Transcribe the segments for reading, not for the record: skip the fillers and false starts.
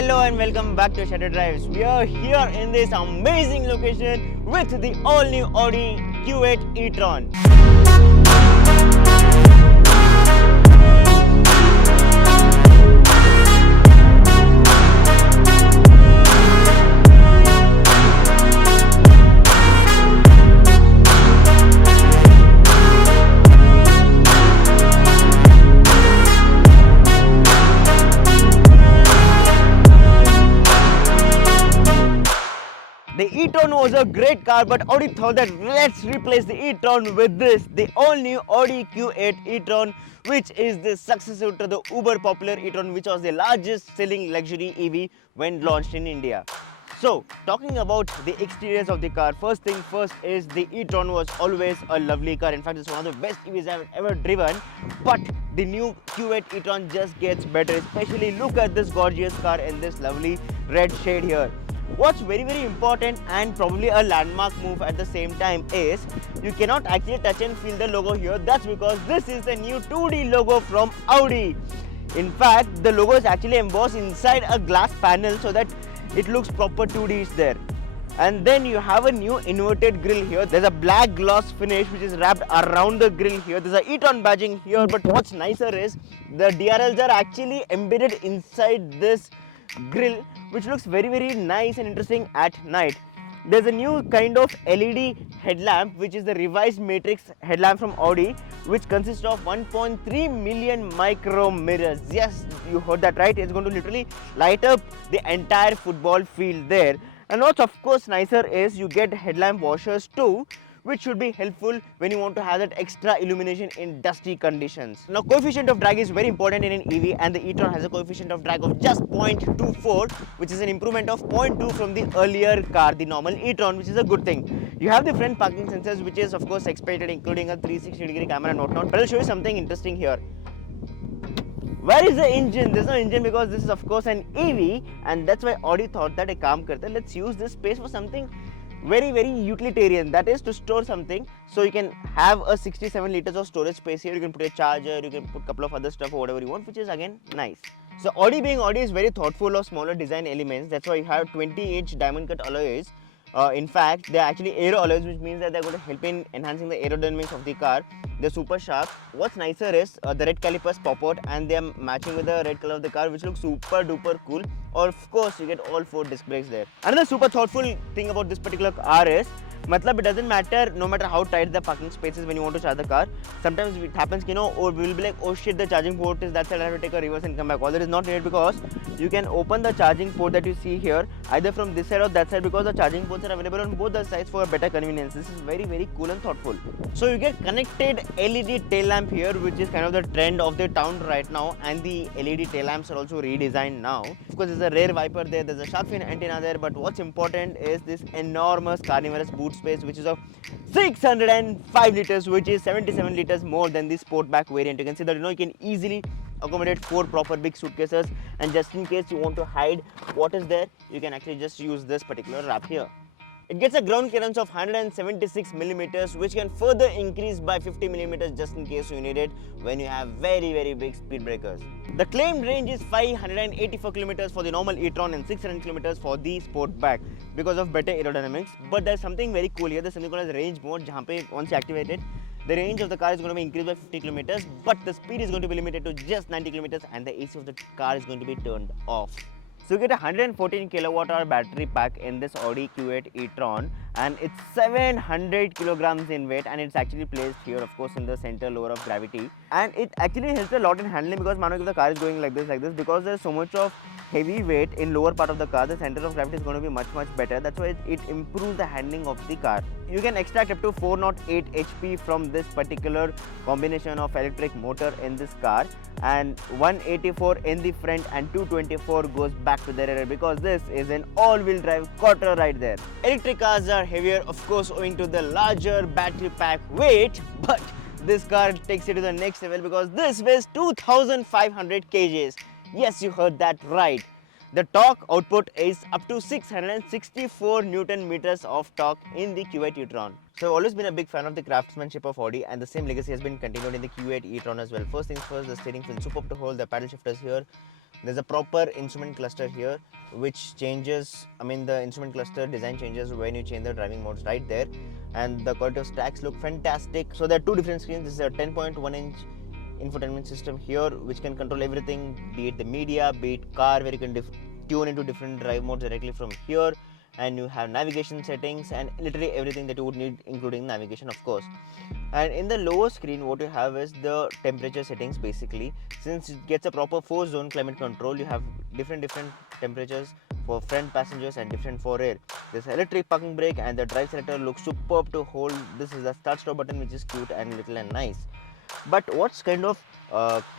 Hello and welcome back to Shutterdrives. We are here in this amazing location with the all-new Audi Q8 e-Tron. The e-Tron was a great car, but Audi thought that let's replace the e-Tron with this, the all-new Audi Q8 e-Tron, which is the successor to the uber popular e-Tron, which was the largest selling luxury EV when launched in India. So, talking about the exteriors of the car, first thing first is the e-Tron was always a lovely car. In fact, it's one of the best EVs I've ever driven. But the new Q8 e-Tron just gets better. Especially look at this gorgeous car in this lovely red shade here. What's very important and probably a landmark move at the same time is you cannot actually touch and feel the logo here. That's because this is the new 2D logo from Audi. In fact, the logo is actually embossed inside a glass panel so that it looks proper 2D there. And then you have a new inverted grille here. There's a black gloss finish which is wrapped around the grille here. There's a e-Tron badging here, but what's nicer is the DRLs are actually embedded inside this grille, which looks very nice and interesting at night. There's a new kind of LED headlamp, which is the revised matrix headlamp from Audi, which consists of 1.3 million micro mirrors. Yes, you heard that right. It's going to literally light up the entire football field there. And what's of course nicer is you get headlamp washers too, which should be helpful when you want to have that extra illumination in dusty conditions. Now, coefficient of drag is very important in an EV, and the e-Tron has a coefficient of drag of just 0.24, which is an improvement of 0.2 from the earlier car, the normal e-Tron, which is a good thing. You have the front parking sensors, which is of course expected, including a 360-degree camera and whatnot. But I'll show you something interesting here. Where is the engine? There's no engine because this is of course an EV, and that's why Audi thought that let's use this space for something very utilitarian, that is to store something. So you can have a 67 liters of storage space here. You can put a charger, you can put a couple of other stuff or whatever you want, which is again nice. So Audi being Audi is very thoughtful of smaller design elements. That's why you have 20-inch diamond cut alloys. In fact, they're actually aero alloys, which means that they're going to help in enhancing the aerodynamics of the car. They're super sharp. What's nicer is the red calipers pop out and they're matching with the red color of the car, which looks super duper cool. Or of course, you get all 4 disc brakes there. Another super thoughtful thing about this particular car is, it doesn't matter no matter how tight the parking space is when you want to charge the car. Sometimes it happens, or we will be like, oh shit, the charging port is that side, I have to take a reverse and come back. All that is not needed because you can open the charging port that you see here either from this side or that side, because the charging ports are available on both the sides for a better convenience. This is very cool and thoughtful. So you get connected LED tail lamp here, which is kind of the trend of the town right now, and the LED tail lamps are also redesigned now. Of course, there's a rear wiper there, there's a shark fin antenna there, but what's important is this enormous carnivorous boot space, which is of 605 liters, which is 77 liters more than the Sportback variant. You can see that you can easily accommodate 4 proper big suitcases, and just in case you want to hide what is there, you can actually just use this particular wrap here. It gets a ground clearance of 176 millimeters, which can further increase by 50 millimeters just in case you need it when you have very big speed breakers. The claimed range is 584 kilometers for the normal e-Tron and 600 kilometers for the Sportback because of better aerodynamics. But there's something very cool here. There's something called as range mode, jahan pe once you activate it, the range of the car is going to be increased by 50 kilometers, but the speed is going to be limited to just 90 kilometers, and the AC of the car is going to be turned off. So you get a 114 kilowatt hour battery pack in this Audi Q8 e-Tron, and it's 700 kilograms in weight, and it's actually placed here of course in the center lower of gravity, and it actually helps a lot in handling because if the car is going like this because there's so much of heavy weight in lower part of the car, the center of gravity is going to be much better. That's why it improves the handling of the car. You can extract up to 408 HP from this particular combination of electric motor in this car, and 184 in the front and 224 goes back to the rear, because this is an all-wheel drive quattro right there. Electric cars are heavier of course owing to the larger battery pack weight, but this car takes it to the next level because this weighs 2500 kgs. Yes, you heard that right. The torque output is up to 664 Newton meters of torque in the Q8 e-Tron. So I've always been a big fan of the craftsmanship of Audi, and the same legacy has been continued in the Q8 e-Tron as well. First things first, the steering feels superb to hold, the paddle shifters here. There's a proper instrument cluster here which changes, the instrument cluster design changes when you change the driving modes right there, and the quality of stacks look fantastic. So there are two different screens. This is a 10.1 inch infotainment system here which can control everything, be it the media, be it car, where you can tune into different drive modes directly from here, and you have navigation settings and literally everything that you would need, including navigation of course. And in the lower screen what you have is the temperature settings. Basically, since it gets a proper 4-zone climate control, you have different temperatures for front passengers and different for rear. This electric parking brake and the drive selector looks superb to hold. This is the start stop button which is cute and little and nice. But what's kind of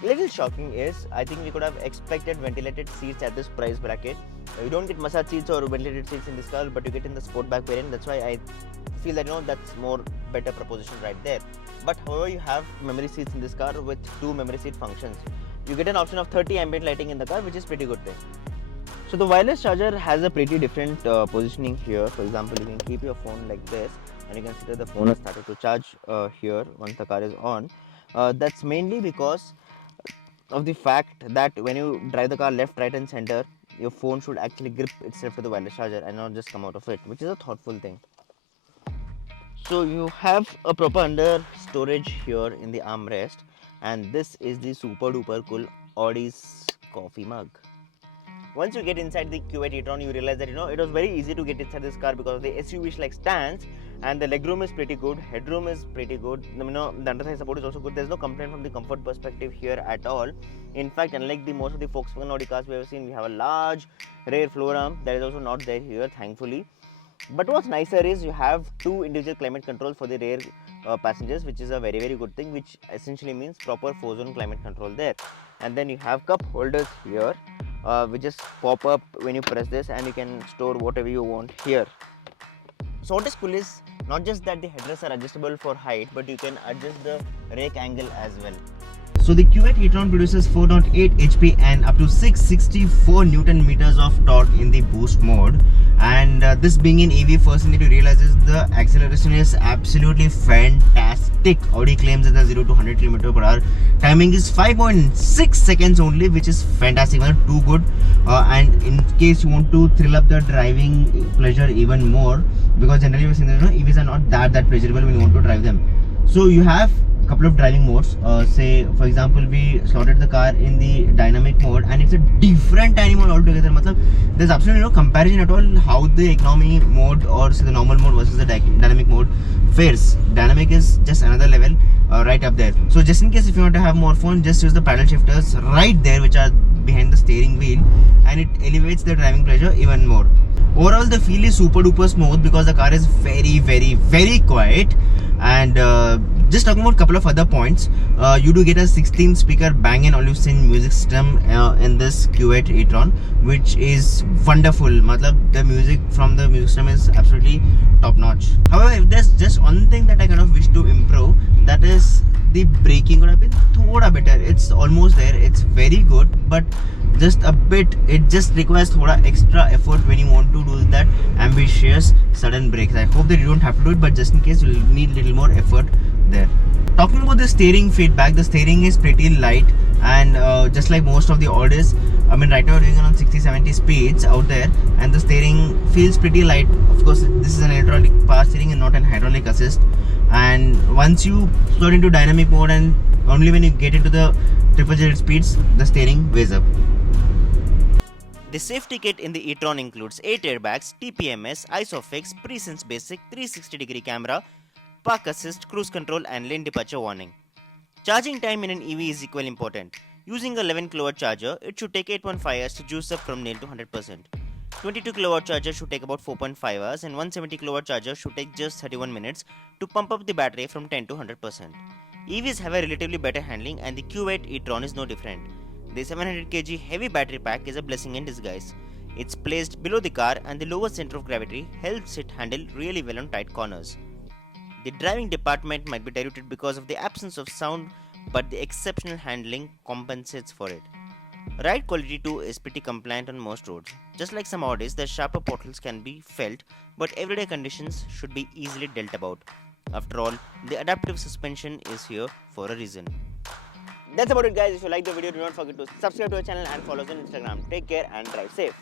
little shocking is, I think we could have expected ventilated seats at this price bracket. You don't get massage seats or ventilated seats in this car, but you get in the sportback variant. That's why I feel that that's more better proposition right there. But however, you have memory seats in this car with 2 memory seat functions. You get an option of 30 ambient lighting in the car, which is pretty good thing. So the wireless charger has a pretty different positioning here. For example, you can keep your phone like this, and you can see that the phone has started to charge here once the car is on. That's mainly because of the fact that when you drive the car left, right and center, your phone should actually grip itself to the wireless charger and not just come out of it, which is a thoughtful thing. So you have a proper under storage here in the armrest, and this is the super duper cool Audi's coffee mug. Once you get inside the Q8 e-Tron, you realize that it was very easy to get inside this car because of the SUV like stance, and the legroom is pretty good, headroom is pretty good, the underside support is also good. There's no complaint from the comfort perspective here at all. In fact, unlike the most of the Volkswagen Audi cars we have seen, we have a large rear floor arm that is also not there here, thankfully. But what's nicer is you have 2 individual climate controls for the rear passengers, which is a very good thing, which essentially means proper 4-zone climate control there. And then you have cup holders here, which just pop up when you press this, and you can store whatever you want here. So what is cool is not just that the headrests are adjustable for height, but you can adjust the rake angle as well. So the Q8 e-Tron produces 4.8 HP and up to 664 Newton meters of torque in the boost mode. And this being an EV, first thing you need to realize is the acceleration is absolutely fantastic. Audi claims that the 0 to 100 km/h timing is 5.6 seconds only, which is fantastic, too good. And in case you want to thrill up the driving pleasure even more, because generally we're saying that EVs are not that pleasurable when you want to drive them. So you have couple of driving modes. Say for example, we slotted the car in the dynamic mode, and it's a different tiny mode altogether. There's absolutely no comparison at all how the economy mode or say the normal mode versus the dynamic mode fares. Dynamic is just another level right up there. So just in case if you want to have more fun, just use the paddle shifters right there, which are behind the steering wheel, and it elevates the driving pleasure even more. Overall, the feel is super duper smooth because the car is very quiet. And just talking about a couple of other points, you do get a 16 speaker Bang & Olufsen music system in this Q8 e-Tron, which is wonderful. The music from the music system is absolutely top notch. However, if there's just one thing that I kind of wish to improve, that is the braking could have been thoda better. It's almost there, it's very good, but just a bit, it just requires thoda extra effort when you want to do that ambitious sudden brakes. I hope that you don't have to do it, but just in case, you'll need little more effort there. Talking about the steering feedback, the steering is pretty light, and just like most of the Audis, right now we're doing around 60-70 speeds out there, and the steering feels pretty light. Of course, this is an electronic power steering and not an hydraulic assist. And once you slot into dynamic mode, and only when you get into the 000 speeds, the steering weighs up. The safety kit in the e-Tron includes 8 airbags, TPMS, ISOFIX, pre-sense basic, 360-degree camera, park assist, cruise control and lane departure warning. Charging time in an EV is equally important. Using a 11 kW charger, it should take 8.5 hours to juice up from 0 to 100%. 22 kW charger should take about 4.5 hours, and 170 kW charger should take just 31 minutes to pump up the battery from 10 to 100%. EVs have a relatively better handling, and the Q8 e-Tron is no different. The 700 kg heavy battery pack is a blessing in disguise. It's placed below the car, and the lower center of gravity helps it handle really well on tight corners. The driving department might be diluted because of the absence of sound, but the exceptional handling compensates for it. Ride quality too is pretty compliant on most roads. Just like some Audis, the sharper potholes can be felt, but everyday conditions should be easily dealt about. After all, the adaptive suspension is here for a reason. That's about it, guys. If you like the video, do not forget to subscribe to our channel and follow us on Instagram. Take care and drive safe.